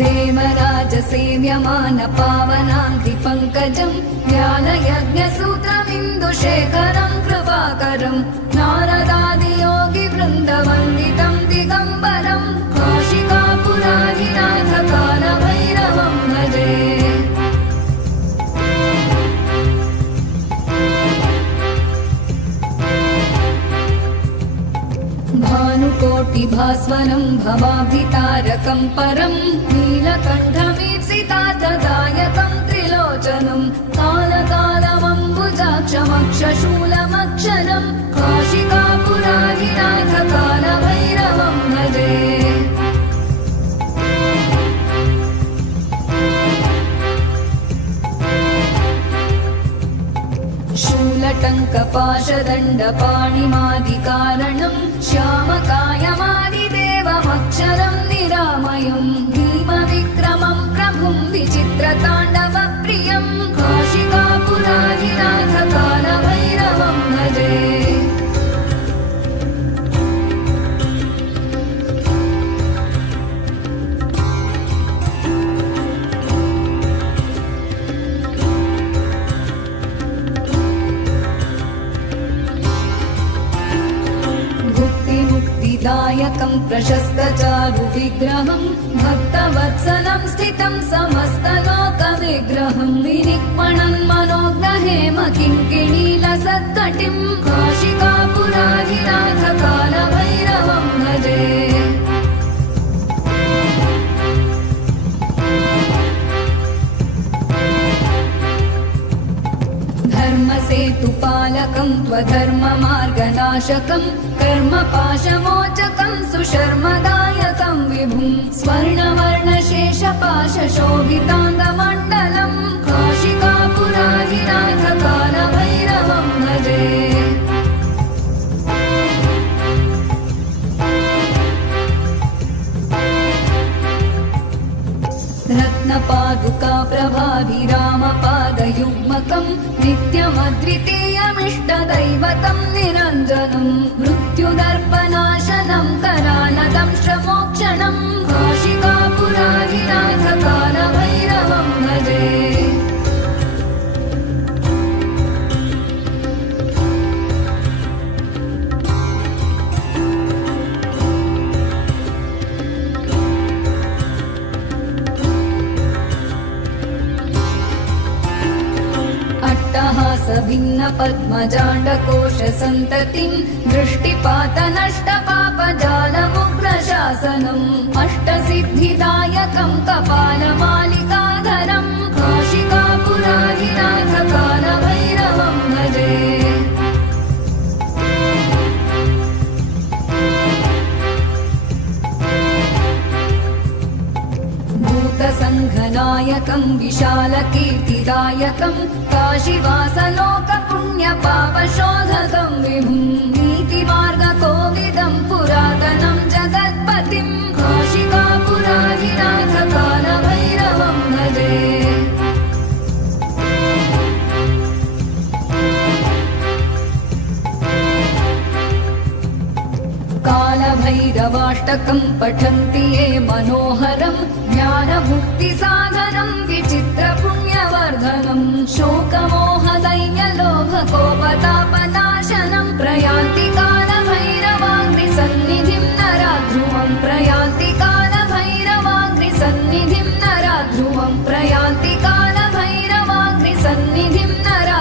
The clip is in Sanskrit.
देवराजसेव्यमान पावनाङ्घ्रिपङ्कजम् ज्ञानयज्ञसूत्रमिन्दुशेखरम् कृपाकरम् नारदादियोगिवृन्दवन्दितम् दिगम्बरम् काशिकापुराधिनाथकालभैरवम् भजे। भानुकोटिभास्वरम् भवाब्धितारकम् परम् नीलकण्ठमीप्सितार्थदायकम् त्रिलोचनम् कालकालमम्बुजाक्षमक्षशूलमक्षरम् काशिकापुराधिनाथकालभैरवम् भजे। शूलटङ्कपाशदण्डपाणिमादिकारणम् श्यामकायमादिदेवमक्षरम् निरामयम् भीमविक्रमम् प्रभुम् विचित्रताण्डवप्रियम् काशिकापुराधिनाथकालभैरवम् भजे। दायकम् प्रशस्तचारुविग्रहम् भक्तवत्सलम् स्थितम् समस्तलोकविग्रहम् विनिक्मणन् मनोग्रहेम किङ्किणीलसत्कटिम् काशिकापुराधिनाथकालभैरवम् भजे। धर्मसेतुपालकम् त्वधर्ममार्गनाशकम् कर्मपाशमोचकम् सुशर्मदायकम् विभुम् स्वर्णवर्णशेषपाशशोभिताङ्गमण्डलम् काशिकापुराधिनाथकालभैरवम् भजे। रत्नपादुका प्रभाभिरामपादयुग्मकम् नित्यमद्वितीयमिष्टदैवतम् निरञ्जनम् मृत्युदर्पनाशनम् करालदंशमोक्षणम् काशिकापुराधिनाथकालभैरवम् भजे। भिन्नपद्मजाण्डकोशसन्ततिम् दृष्टिपातनष्टपापजालमुग्रशासनम् अष्टसिद्धिदायकम् कपालमालिकाधरम् काशिकापुराधिनाथकालभैरवम् भजे। भूतसङ्घनायकम् विशालकीर्तिदायकम् काशीवासलोकपुण्यपापशोधकम् विभुम् नीतिमार्गकोविदम् पुरातनम् जगत्पतिम् काशिकापुराधिनाथकालभैरवम् भजे। कालभैरवाष्टकम् पठन्ति ये मनोहरम् ज्ञानमुक्तिसाधनम् विचित्रम्